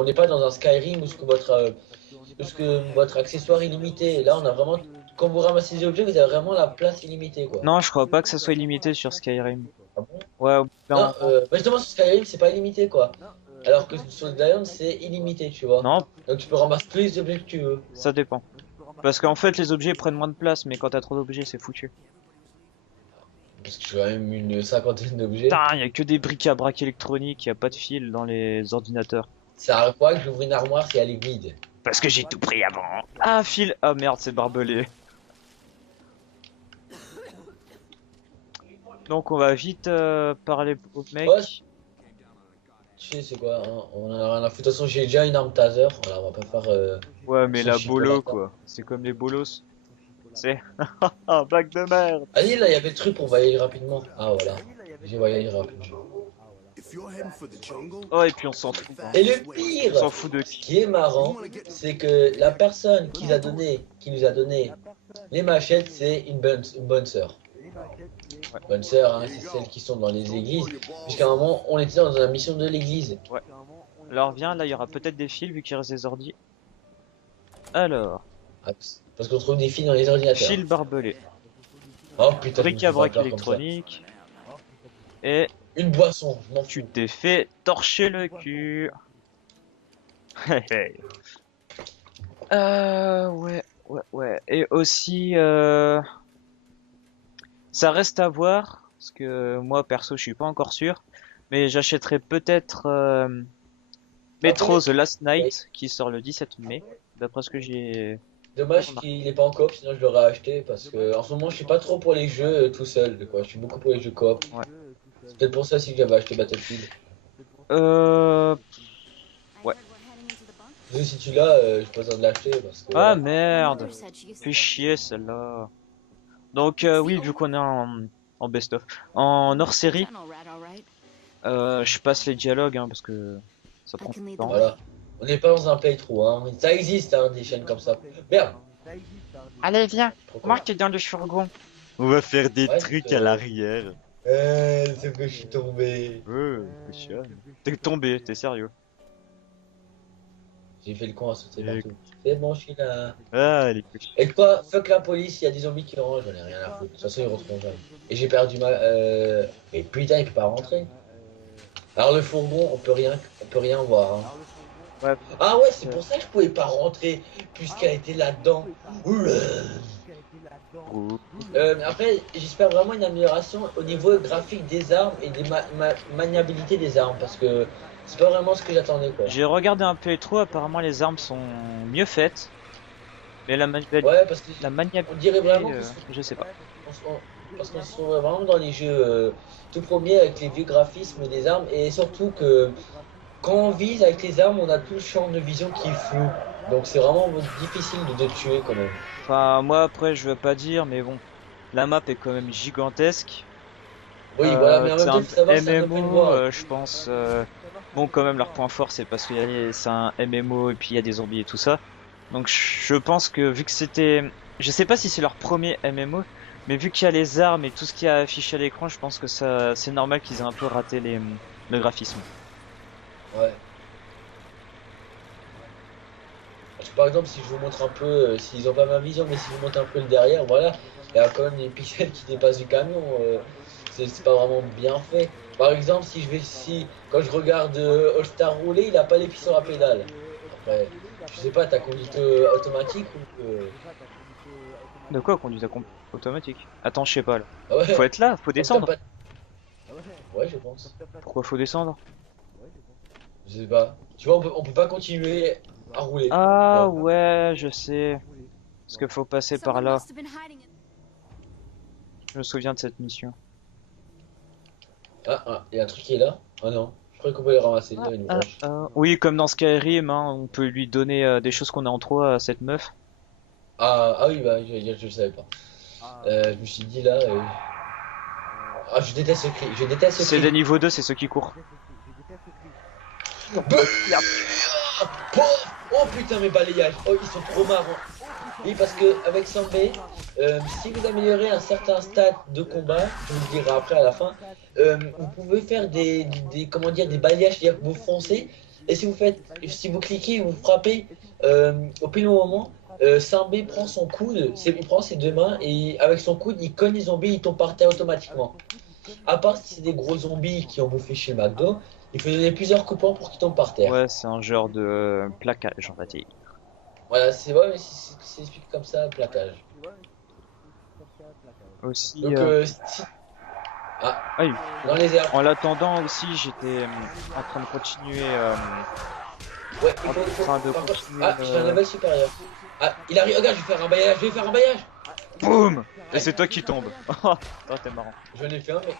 On n'est pas dans un Skyrim où ce que votre accessoire est limité. Là, on a vraiment, quand vous ramassez des objets, vous avez vraiment la place illimitée, quoi. Non, je crois pas que ça soit illimité sur Skyrim. Ah bon? Ouais, au bout d'un Non, moment. bah justement, sur Skyrim, c'est pas illimité, quoi. Alors que sur Skyrim, c'est illimité, tu vois. Non, Donc tu peux ramasser tous les objets que tu veux. ça dépend. Parce qu'en fait, les objets prennent moins de place, mais quand t'as trop d'objets, c'est foutu. Parce que j'ai quand même une cinquantaine d'objets. Putain, y a que des bric-à-brac électroniques, y a pas de fil dans les ordinateurs. Ça arrive quoi que j'ouvre une armoire si elle est vide? Parce que j'ai tout pris avant. Ah, fil. Ah merde, c'est barbelé. Donc on va vite parler au mec. Ouais, tu sais, c'est quoi, hein, on en a rien à foutre. De toute façon, j'ai déjà une arme taser. Voilà, on va pas faire. Ouais, mais Son la bolo chipolata. quoi. C'est comme les bolos. C'est. Ah, blague de merde. Allez, là, il y avait le truc pour voyager rapidement. Ah, voilà. J'ai voyagé rapidement. Oh, et puis on s'en fout. Et le On pire, s'en fout de ce qui. qui est marrant, c'est que la personne qui nous a donné les machettes, c'est une bonne sœur. Ouais. Bonne sœur, hein, c'est celles qui sont dans les églises. Jusqu'à un moment, on était dans la mission de l'église. Ouais. Alors viens, là il y aura peut-être des fils vu qu'il reste des ordi. Alors, Ah, parce qu'on trouve des filles dans les ordinateurs. fil barbelé. Oh putain, je me fais Bric-à-brac pas peur comme ça. électronique. Et Une boisson, je m'en tu fous. t'es fait torcher le cul. Ouais. Et aussi, ça reste à voir, parce que moi perso je suis pas encore sûr, mais j'achèterai peut-être Metro The Last Night qui sort le 17 mai, d'après ce que j'ai. Dommage qu'il n'est pas en coop, sinon je l'aurais acheté parce que en ce moment je suis pas trop pour les jeux tout seul, quoi. Je suis beaucoup pour les jeux coop. Ouais. C'est peut-être pour ça aussi que j'avais acheté Battlefield. Euh... Parce que si tu l'as, j'ai pas besoin de l'acheter parce que Ah voilà. merde, fait chier celle-là. Donc oui, vu qu'on est en best-of, en hors-série, je passe les dialogues hein, parce que ça prend du temps. Voilà. On n'est pas dans un playthrough, hein. Ça existe, hein, des chaînes comme ça. Merde. Allez viens, Pourquoi? moi t'es dans le fourgon. On va faire des Ouais, trucs à l'arrière. C'est que je suis tombé. Cochonne. T'es tombé, t'es sérieux. J'ai fait le con à sauter Et- partout. C'est bon, je suis là. Ah, les cochons. Et quoi, fuck la police, il y a des zombies qui rangent, j'en ai rien à foutre. De toute façon, ils retrouveront jamais. Et j'ai perdu ma. Mais putain, il peut pas rentrer. Alors le fourgon, on peut rien voir. Hein. Ouais. Ah ouais, c'est pour ça que je pouvais pas rentrer, puisqu'elle était là-dedans. Oula. Après, j'espère vraiment une amélioration au niveau graphique des armes et des maniabilité des armes, parce que c'est pas vraiment ce que j'attendais, quoi. J'ai regardé un peu trop, apparemment les armes sont mieux faites. Mais Ouais, parce que la on maniabilité, dirait vraiment que je sais pas. parce qu'on se trouve vraiment dans les jeux tout premiers avec les vieux graphismes des armes, et surtout que quand on vise avec les armes, on a tout le champ de vision qui est flou. Donc c'est vraiment difficile de tuer quand même. Enfin, moi après, je veux pas dire, mais bon, la map est quand même gigantesque. Oui, voilà, mais en C'est même temps, un il faut savoir que c'est un open MMO, world. je pense. Bon, quand même, leur point fort, c'est parce que c'est un MMO et puis il y a des zombies et tout ça. Donc, je pense que vu que c'était, je sais pas si c'est leur premier MMO, mais vu qu'il y a les armes et tout ce qui est affiché à l'écran, je pense que ça, c'est normal qu'ils aient un peu raté le graphisme. Ouais. Parce que par exemple, si je vous montre un peu, s'ils ont pas ma vision, mais si je vous montre un peu le derrière, voilà, il y a quand même des pixels qui dépassent du camion. C'est pas vraiment bien fait. Par exemple, si quand je regarde All Star rouler, il a pas les pieds sur la pédale. Après, je sais pas, t'as conduite automatique ou De quoi conduite automatique? Attends, je sais pas là. Ah ouais. Faut être là, faut Donc, t'as descendre. pas- Ouais, je pense. Pourquoi faut descendre? Je sais pas. Tu vois, on peut pas continuer à rouler. Ah Non. ouais, je sais. Parce qu'il faut passer par là. Je me souviens de cette mission. Il y a un truc qui est là. Ah non, je croyais qu'on pouvait le ramasser. Il y a une branche. Oui, comme dans Skyrim, hein, on peut lui donner des choses qu'on a en trop à cette meuf. Ah oui, bah, je le savais pas. Je me suis dit là. Ah, je déteste ce cri. Je déteste ce C'est cri. des niveaux 2, c'est ceux qui courent. Oh putain, mes balayages. Oh, ils sont trop marrants. Oui, parce que avec 100B, si vous améliorez un certain stade de combat, je vous le dirai après à la fin, vous pouvez faire comment dire, des balayages, c'est-à-dire que vous foncez Et si vous cliquez, vous frappez au pile au moment, Simbé prend son coude, il prend ses deux mains et avec son coude, il cogne les zombies, il tombe par terre automatiquement. À part si c'est des gros zombies qui ont bouffé chez McDo, il faut donner plusieurs coupons pour qu'ils tombent par terre. Ouais, c'est un genre de plaquage, on va dire. Voilà, c'est vrai, mais c'est expliqué comme ça, plaquage. Aussi, Donc, ah oui. dans les airs. En l'attendant aussi, j'étais en train de continuer. Ouais, En train de par contre- continuer, Ah, j'ai un level supérieur. Ah, il arrive, regarde, je vais faire un bailliage, Boum! Et c'est toi qui tombes. Oh, t'es marrant. Je l'ai fait un, mais...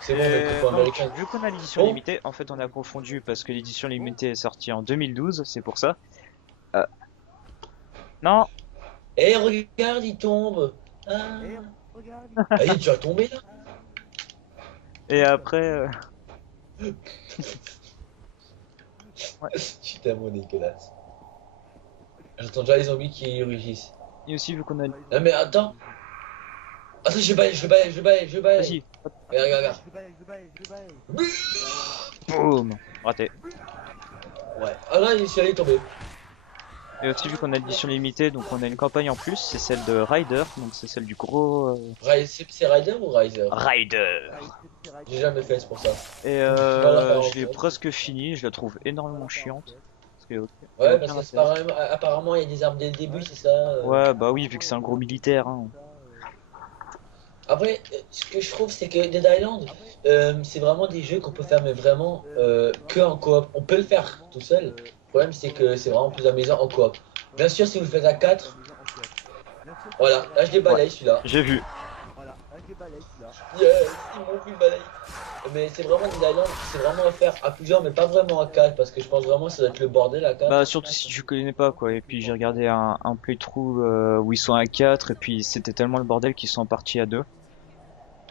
C'est bon, Et mais coupons donc, américain. vu qu'on a l'édition Oh. limitée, en fait on a confondu parce que l'édition limitée est sortie en 2012, c'est pour ça. Non, Eh, regarde, il tombe. Ah, ah, il est déjà tombé, là. et après, Je suis tellement dégueulasse. J'entends déjà les zombies qui rugissent. et aussi vu qu'on a... Non, mais attends. Attends, je balaye. Vas-y, Regarde. boum! Raté. Ouais. Ah là, il est tombé. Et aussi vu qu'on a l'édition limitée, donc on a une campagne en plus, c'est celle de Ryder, donc c'est celle du gros... C'est Rider ou Riser? Ryder! J'ai jamais fait, c'est pour ça. Et Voilà, je l'ai presque fini, je la trouve énormément chiante. Parce que, Ouais, parce que apparemment, il y a des armes dès le début, c'est ça. Ouais, bah oui, vu que c'est un gros militaire. Hein. Après, ce que je trouve, c'est que Dead Island, c'est vraiment des jeux qu'on peut faire, mais vraiment que en coop. On peut le faire tout seul. Le problème, c'est que c'est vraiment plus amusant en coop. Bien sûr, si vous le faites à 4, voilà, là je les balaye celui-là. J'ai vu. Yes, ils m'ont pris le balaye. Mais c'est vraiment Dead Island, c'est vraiment à faire à plusieurs, mais pas vraiment à 4, parce que je pense vraiment que ça doit être le bordel à 4. Bah surtout si tu connais pas quoi. Et puis j'ai regardé un playthrough où ils sont à 4 et puis c'était tellement le bordel qu'ils sont partis à 2.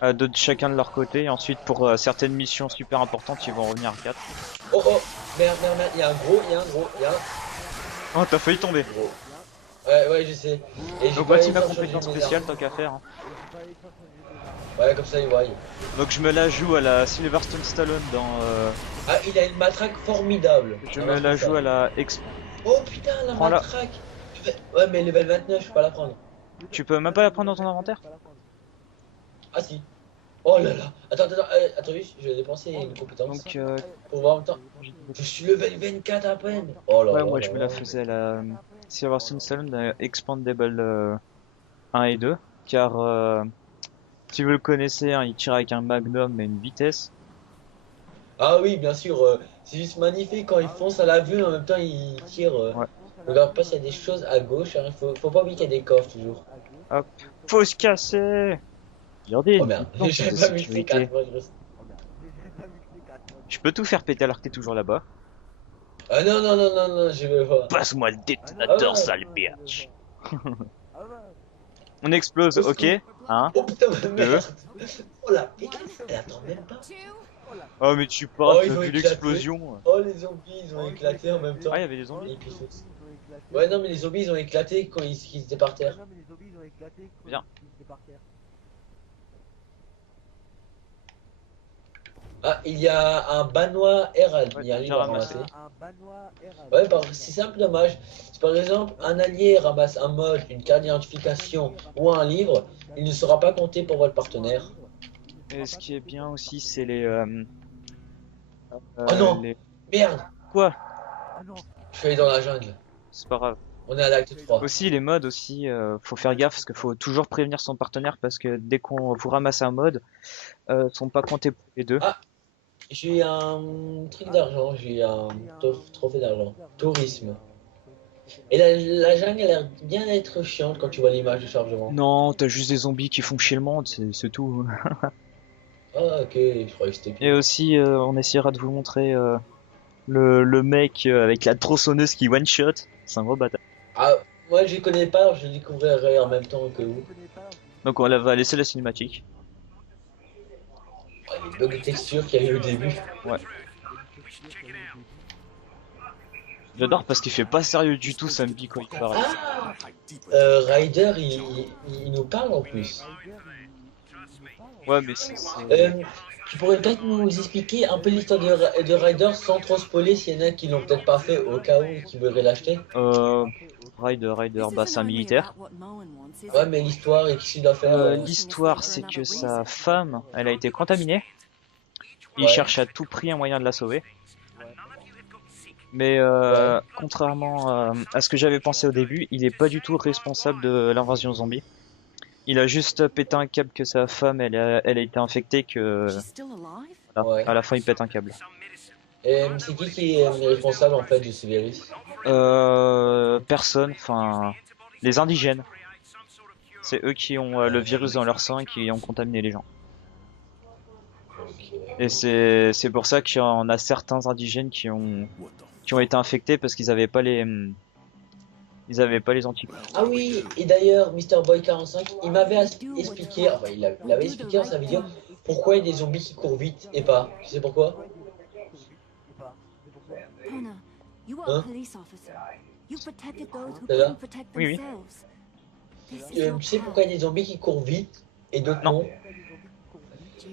À 2 de chacun de leur côté et ensuite pour certaines missions super importantes ils vont revenir à 4. Oh, merde, il y a un gros. Oh t'as failli tomber. Gros. Ouais, je sais. Et j'ai Donc pas voici eu ma le temps de compétence changer mes spéciale armes. tant qu'à faire. Hein. Ouais, comme ça ils voient. Donc je me la joue à la Sylvester Stallone dans... Ah, il a une matraque formidable. Je Ah, me non, la c'est joue ça. à la Exp... Oh putain, la Prends-la. matraque. Ouais, mais level 29, je peux pas la prendre. Tu peux même pas la prendre dans ton inventaire? Ah si. Oh là là. Attends, je vais dépenser une compétence. Donc Pour voir en même temps. Je suis level 24 à peine. Oh là ouais là. moi je là me là. la faisais à la Sylvester Stallone Expandable 1 et 2 car si vous le connaissez hein, il tire avec un magnum et une vitesse. Ah oui, bien sûr. C'est juste magnifique quand il fonce à la vue, en même temps il tire. Ouais. Regarde pas s'il y a des choses à gauche. Hein, faut pas oublier qu'il y a des coffres toujours. Hop, faut se casser. Regardez, Oh merde, une j'avais de pas vu le sécurité. C4. Moi, Je peux tout faire péter alors que t'es toujours là-bas. Ah non, je veux pas. Passe-moi le détonateur, Ah ouais. sale bitch. On explose, Au ok. secours. Hein. Oh putain, merde. Oh la putain, elle attend même pas. Oh mais tu parles, Oh, t'as ils ont vu éclaté. l'explosion. Oh les zombies, ils ont éclaté en même temps. Ah, il y avait des zombies. Et puis, ouais, non, mais les zombies ils ont éclaté quand ils étaient par terre. Bien. Ah, il y a un Banois Herald, Ouais, il arrive j'ai à ramassé. ramasser. Ouais, c'est simple, dommage. Si par exemple un allié ramasse un mode, une carte d'identification ou un livre, il ne sera pas compté pour votre partenaire. Et ce qui est bien aussi, c'est les. Oh non. les- Merde, Quoi? je suis allé dans la jungle. C'est pas grave. On est à l'acte 3. Aussi les modes aussi, faut faire gaffe parce qu'il faut toujours prévenir son partenaire parce que dès qu'on vous ramasse un mode, sont pas comptés pour les deux. Ah. J'ai un truc d'argent, j'ai un trophée d'argent. Tourisme. Et la jungle a l'air bien d'être chiante quand tu vois l'image de chargement. Non, t'as juste des zombies qui font chier le monde, c'est tout. Ah ok, je croyais que c'était Et pire. aussi, on essaiera de vous montrer le mec avec la tronçonneuse qui one shot. C'est un gros bâtard. Ah, moi je les connais pas, alors je les découvrirai en même temps que vous. Donc on va laisser la cinématique. Ah, les bugs de texture qu'il y a eu au début. Ouais. J'adore parce qu'il fait pas sérieux du tout, ça me dit quand il parle. Ah, Ryder, il nous parle en plus. Ouais, mais c'est. Euh, tu pourrais peut-être nous expliquer un peu l'histoire de Ryder sans trop spoiler s'il y en a qui l'ont peut-être pas fait au cas où qui voudraient l'acheter. Euh, Ryder, bah c'est un militaire. Ouais, mais l'histoire et qu'est-ce qu'il doit faire L'histoire, c'est que sa femme, elle a été contaminée. Il Ouais. cherche à tout prix un moyen de la sauver. Mais Ouais. contrairement à ce que j'avais pensé au début, il est pas du tout responsable de l'invasion zombie. Il a juste pété un câble que sa femme, elle a été infectée, que voilà, Ouais. à la fin il pète un câble. Et c'est qui est responsable en fait de ce virus? Personne, enfin les indigènes. C'est eux qui ont le virus dans leur sang et qui ont contaminé les gens. Ok. Et c'est pour ça qu'il y en a certains indigènes qui ont été infectés parce qu'ils avaient pas les anticorps. Ah oui, et d'ailleurs, Mr. Boy 45, il m'avait expliqué, enfin il avait expliqué dans sa vidéo pourquoi il y a des zombies qui courent vite et pas. Tu sais pourquoi? Hein? C'est là? Oui, oui. Tu sais pourquoi il y a des zombies qui courent vite et d'autres Non. non?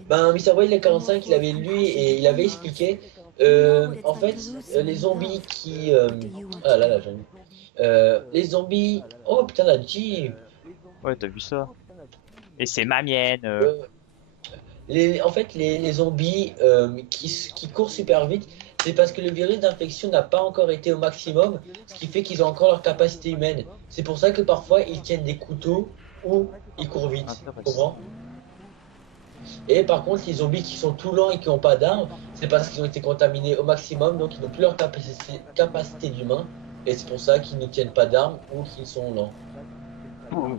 Ben, Mr. Boy 45, il avait lu et il avait expliqué. En fait, les zombies qui. Ah là là, j'en ai. Les zombies. Oh putain, la Jeep! Ouais, t'as vu ça. Et c'est ma mienne. En fait, les zombies qui courent super vite, c'est parce que le virus d'infection n'a pas encore été au maximum, ce qui fait qu'ils ont encore leur capacité humaine. C'est pour ça que parfois ils tiennent des couteaux ou ils courent vite. Tu comprends? Et par contre, les zombies qui sont tout lents et qui n'ont pas d'armes, c'est parce qu'ils ont été contaminés au maximum, donc ils n'ont plus leur capacité d'humain. Et c'est pour ça qu'ils ne tiennent pas d'armes ou qu'ils sont lents.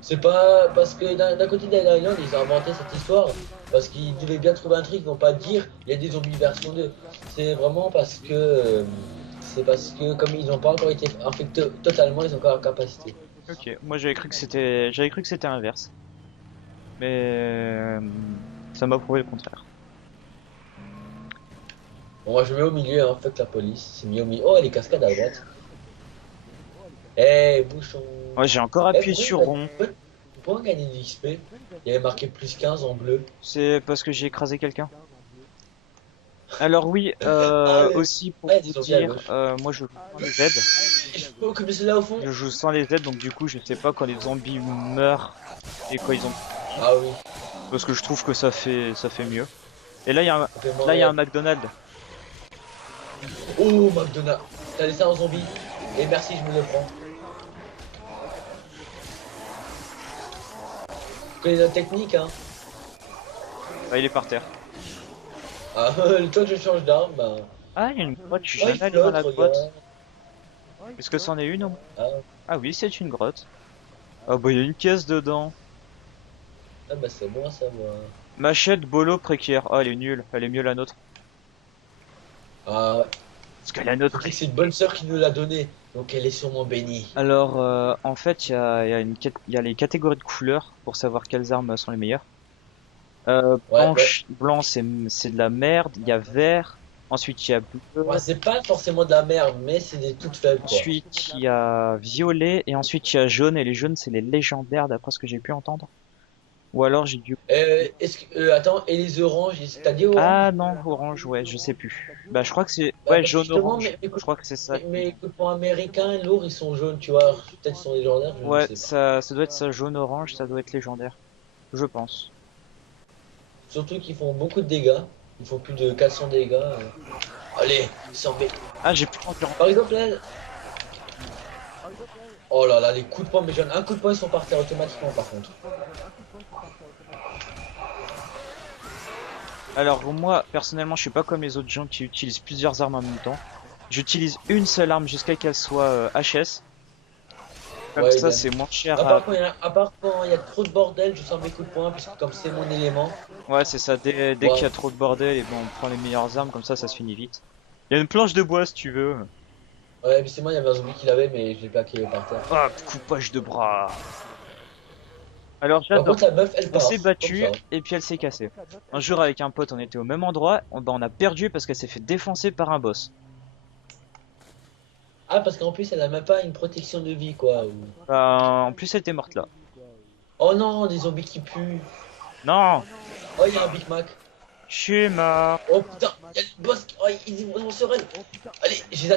C'est pas parce que d'un côté Dead Island, ils ont inventé cette histoire parce qu'ils devaient bien trouver un truc, ils vont pas dire il y a des zombies version 2. C'est vraiment parce que comme ils n'ont pas encore été infectés totalement, ils ont encore la capacité. Ok, moi j'avais cru que c'était inverse. Mais ça m'a prouvé le contraire. Bon, moi je mets au milieu, hein, fuck la police, c'est mis au milieu. Oh, les cascades à droite. Eh, bouchon. Ouais, j'ai encore appuyé sur rond. Pourquoi gagner de l'XP? Il y avait marqué plus 15 en bleu. C'est parce que j'ai écrasé quelqu'un. Alors oui, Ah, ouais. aussi pour Ouais, vous ils ont bien à dire, gauche. moi je joue sans les aides. Je peux occuper celui-là au fond? Je joue sans les aides, donc du coup je sais pas quand les zombies meurent et quand ils ont. Ah oui. Parce que je trouve que ça fait mieux. Et là il y a un, Ça fait là il y a un mal. McDonald's. Oh, McDonald's. T'as laissé un zombie. Et merci, je me le prends. Tu connais notre technique, hein? Ah, il est par terre. Ah, le temps que je change d'arme, bah. Ah, il y a une grotte, je suis Oh, il jamais allé dans flotte, la grotte. regarde. Est-ce que c'en est une ou... Ah, Ah oui, c'est une grotte. Ah bah il y a une caisse dedans. ah, bah c'est bon à savoir. Machette, bolo, précaire. Ah elle est nulle, elle est mieux la nôtre. Ah, ouais. Parce que la nôtre... C'est une bonne sœur qui nous l'a donné. Donc elle est sûrement bénie. Alors en fait il y a les catégories de couleurs pour savoir quelles armes sont les meilleures. Ouais, Blanc c'est de la merde, il y a vert, ensuite il y a bleu, ouais, c'est pas forcément de la merde, mais c'est des toutes faibles, quoi. ensuite il y a violet et ensuite il y a jaune et les jaunes c'est les légendaires d'après ce que j'ai pu entendre. Ou alors j'ai dû... Attends, et les oranges, t'as dit orange? Ah non, orange, ouais, je sais plus. Bah je crois que c'est... Bah, Ouais, jaune justement, orange, mais je écoute, crois que c'est ça. mais écoute, pour américains, lourds, ils sont jaunes, tu vois. Peut-être ils sont légendaires, je ne Ouais, sais pas. ça doit être ça, jaune orange, ça doit être légendaire. Je pense. Surtout qu'ils font beaucoup de dégâts. Ils font plus de 400 dégâts. Allez, 100 B. Ah j'ai plus d'endurance. Par exemple, là. Oh là là, les coups de poing, mais jeunes. Un coup de poing, ils sont par terre automatiquement, par contre. Alors moi, personnellement, je suis pas comme les autres gens qui utilisent plusieurs armes en même temps. J'utilise une seule arme jusqu'à qu'elle soit HS. Comme Ouais, ça, idem. c'est moins cher À part quand il y a trop de bordel, je sens mes coups de poing, puisque comme c'est mon élément. Ouais, c'est ça. Dès Ouais. qu'il y a trop de bordel, et ben on prend les meilleures armes, comme ça se finit vite. Il y a une planche de bois si tu veux. Ouais, mais c'est moi, il y avait un zombie qui l'avait, mais je l'ai plaqué par terre. Ah, coupage de bras. Alors Par j'adore. contre, la meuf, elle On part. s'est battu Comme ça. et puis elle s'est cassée. Un jour avec un pote, on était au même endroit. On a perdu parce qu'elle s'est fait défoncer par un boss. Ah, parce qu'en plus, elle a même pas une protection de vie, quoi. En plus, elle était morte là. Oh non, des zombies qui puent. Non, Oh, il y a un Big Mac. Je suis mort. Oh putain, y'a le boss, oh, ils vont se run. Allez, je les